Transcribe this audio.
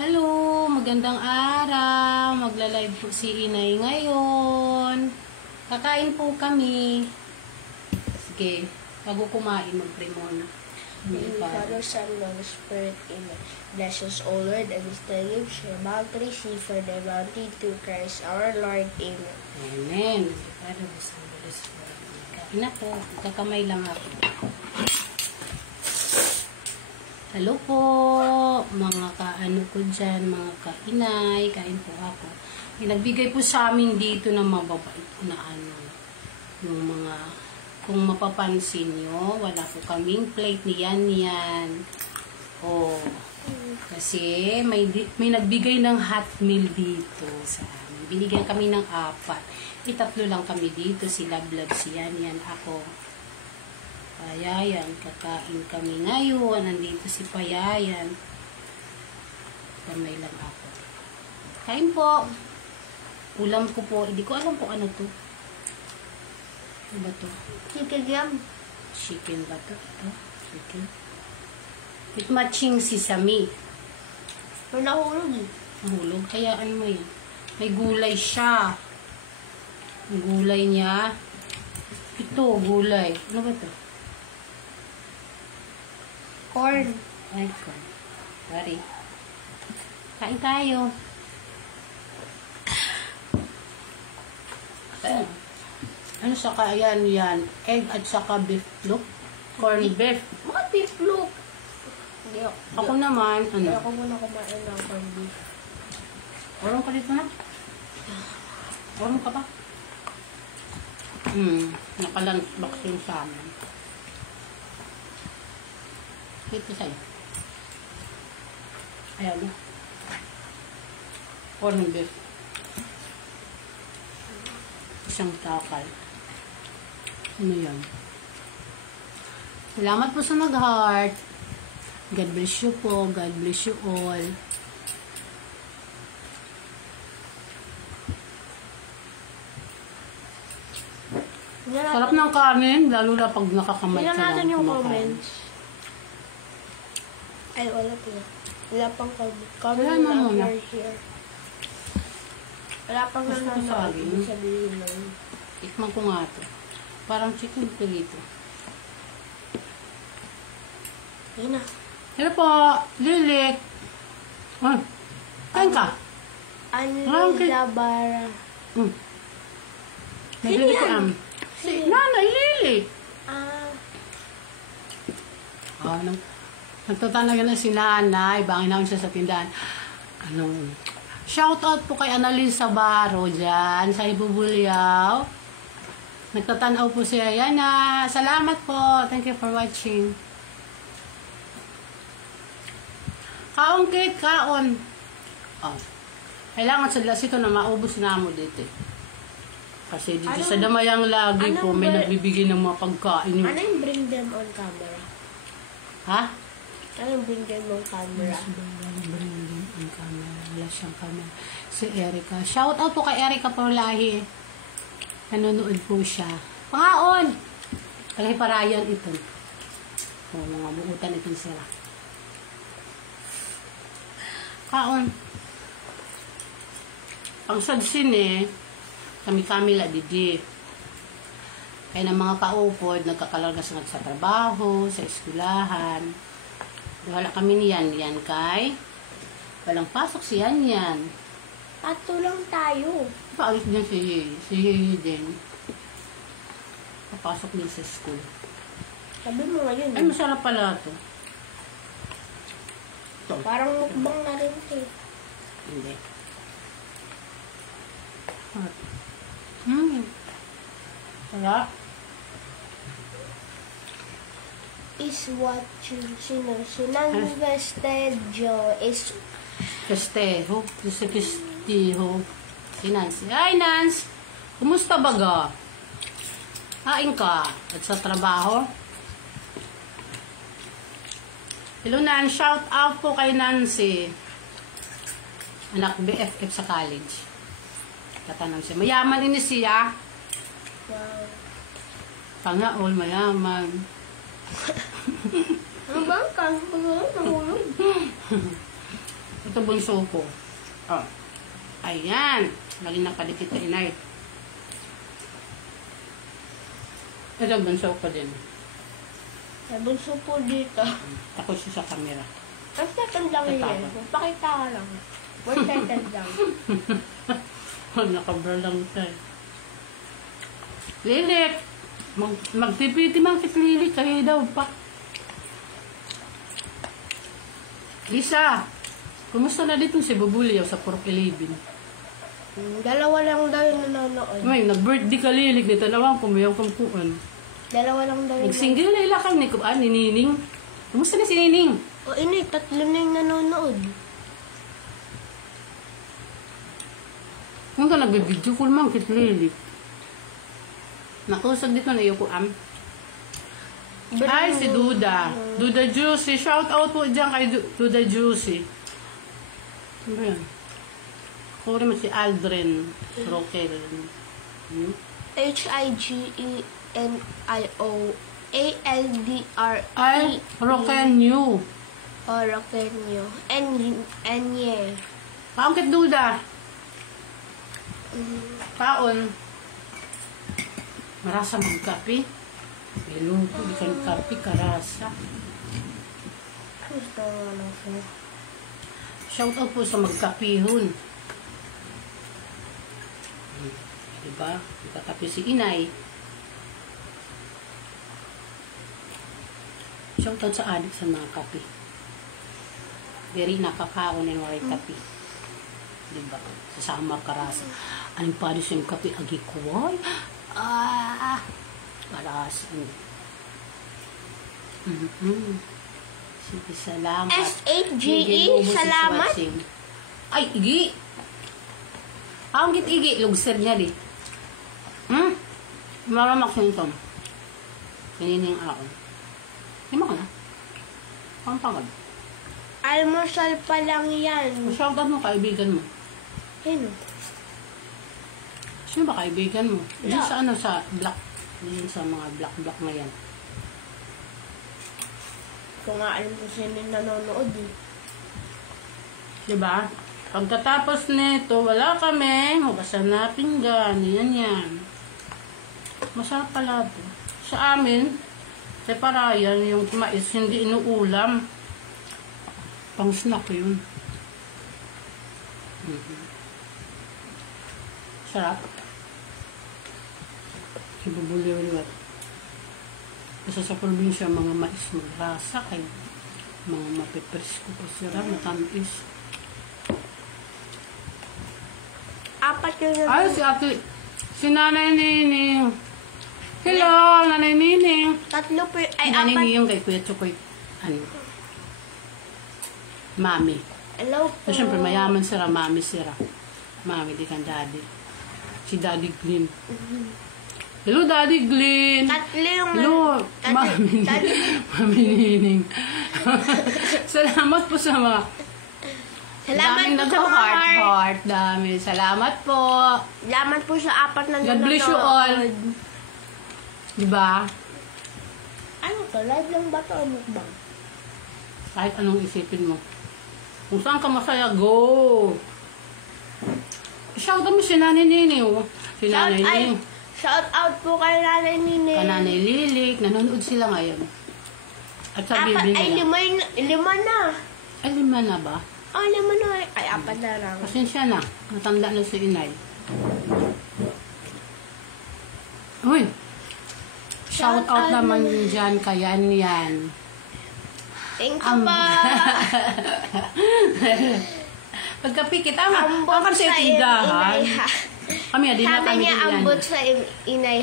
Hello, magandang araw. Magla-live po si Inay ngayon. Kakain po kami. Sige, bago kumain, mag-pray muna. Father, Son, Holy Spirit, Amen. Bless us, O Lord, and the gifts you're about to receive for the bounty through Christ our Lord. Amen. Amen. Father, Son, Holy Spirit. Kain na po. Kakamay lang ako. Hello po, mga kaano ko dyan, mga kainay, kain po ako. Nagbigay po sa amin dito ng mababait na ano, yung mga, kung mapapansin nyo, wala po kaming plate ni yan. O, kasi may nagbigay ng hot meal dito sa amin. Binigyan kami ng 4. Itatlo lang kami dito, si Love, si yan, ako. Payayan, kakain kami ngayon. Nandito si Payayan. Kamay lang ako. Kain po. Ulam ko po. Hindi ko alam kung ano to. Ano ba to? Chicken yum. Chicken ba to? Ito? Chicken. With matching sesame. May nahulog eh. Nahulog? Hayaan mo yan. May gulay siya. Ang gulay niya. Ito, gulay. Ano ba to? Corn. Ay, corn. Sorry. Kain tayo. Ano saka yan? Egg at saka beef look? Corn beef. Mga beef look. Hindi ako. Ako naman, ano? Hindi ako muna kumain ng corn beef. Orong ka dito na? Orong ka pa? Naka-lunchbox yun sa amin. Ito sa'yo. Ayaw na. Corn beef. Isang takal. Ano yan? Salamat po sa nag-heart. God bless you po. God bless you all. Sarap ng kanin, lalo na pag nakakamay ka lang. Tingnan natin yung comments. Ay, wala po. Wala pang comment number here. Wala pang nanonood. Sabihin mo. Tikman ko nga ito. Parang chicken pilito. Yun na. Hello po, Lilik. Kain ka. Anilabara. Naglilik ko am. Nanay, Lilik. Nagtatanagan na si nanay, bangin namin siya sa tindahan. Shout out po kay Annalyn Sabaro dyan, sa Ibubulyaw. Nagtatanaw po siya. Yan na. Salamat po. Thank you for watching. Kaon, Kate. Kaon. Kailangan sa ito na maubos na mo dito. Kasi dito sa Damayang lagi po, may nagbibigay ng mga pagkain. Ano yung bring them on camera? Ha? Ano yung bring them on camera? Bring them on camera. Wala siyang camera. Si Erica. Shout out po kay Erica Paulahi. Nanonood po siya. Pangaon! Kalahi parayan ito. Mga buutan itong sila. Kaon. Pang-sadsin kami la didi. Kaya ng mga kaupod, nagkakalargas nga sa trabaho, sa eskwelahan. Wala kami niyan kay walang pasok si yan. Ato lang tayo. Paalis din si Yeye din. Papasok din sa school. Sabi mo ngayon. Ay, masarap pala ito. Parang mukbang na rin ito. Hindi. Sarap. Is watching Sinang Vestejo is Festejo. Festejo. Si Nancy. Hi, Nance! Kumusta baga? Kain ka? At sa trabaho? Hello, Nance. Shout out po kay Nancy. Anak BFF sa college. Tatanong siya. Mayaman ini siya. wow. Pangaol, mayaman. Ano ba? Nahulog. Ito bunso ko. Oh. Ayan. Lagi nakadikit na inay. Ito bunso ko din. May bunso po dito. Takot siya sa camera. Tapos natandang yan. Pakita ka lang. One sentence lang. Nakablur lang siya. Lilit! Magtipiti mang kitlilit. Kaya daw pa. Lisa! Kumusta na dito si Bubuliyaw sa Pork 11? Dalawa lang daw yung nanonood. May, nag-birthday ka lilig. Dito naman kumayaw kumkuan. Dalawa lang daw yung Nag-single na ilakang ni ni Nining. Kumusta na si Nining? O ini, 3 na yung nanonood. Kung ka nagbibidyo ko naman kitlilit. Nakusag dito na iyo ko am. Hi, si Duda. Duda Juicy. Shout out po dyan kay Duda Juicy. Ano ba yan? Ako rin si Aldrin Roquel. Higenio Aldre. Ay, Roquenyo. O, Roquenyo. Enye. Paong kit Duda. Paon. Marasa magkapi. Iluto, di ka kapi, karasa. Gusto nga lang siya. Shout out po sa magkapihon. Diba? Magkakapi si Inay. Shout out sa adik sa mga kapi. Very nakakaon ng waray kapi. Diba? Sasama karasa. Anong paris yung kapi? Agi kuway? Karasa. Sige, salamat. S-H-G-E, salamat. Ay, igi. Ang git igi, lugser niya di. Maramak siya nito. Kinining ako. Hindi mo ka na? Ang pagod. Almusal pa lang yan. Shoutout mo, kaibigan mo. Sino? Sino ba kaibigan mo? Diyan Yeah. sa ano, sa black. Diyan sa mga black na yan. Kung nga alam ko sino yung nanonood eh. Diba? Pagkatapos nito, wala kami. Hugasan na pinggan. Yan. Masarap pala ito. Sa amin, sa parayan, yung mais, hindi inuulam. Pang snack yun. Sarap. Ibubuliw-liwat. Kasi sa probinsya, mga mais magrasa kay mga mapipresko pa sila, matamis. 4 yun Ay, si Nanay Nining. Hello, Nanay Nining. 3 po yun. Ay, Nanay 4. Nining kay Kuya Chokoy. Mami. Hello po. So, syempre, mayaman sila, mami sila. Mami, di kang daddy. Si Daddy Glenn. Hello, Daddy Glenn. 3 yung... Hello, Mami. Mami Nining. Salamat po sa mga... Salamat daming po sa mga heart. Dami. Salamat po. Salamat po sa 4 na God bless you all. Diba? Ano to? Live lang ba to o mukbang? Kahit anong isipin mo. Kung saan ka masaya, go! Shout out mo si Nanay Nining. Si Nanay Nining. Shout out po kay Nanay Nining. Kananay Lilik. Nanonood sila ngayon. At sa bibi Ay, nila. 5 na. Ay, 5 na ba? Oh, 5 na. Ay, 4 na lang. Pasensya na. Matanda na si Inay. Uy! Shout out naman dyan kay Yan. Thank you pa. Pagkapikit, tama. Ambot Ang kasi sa tindahan. inay. Kami, di na Sabi kami niya, yan. ambot sa inay.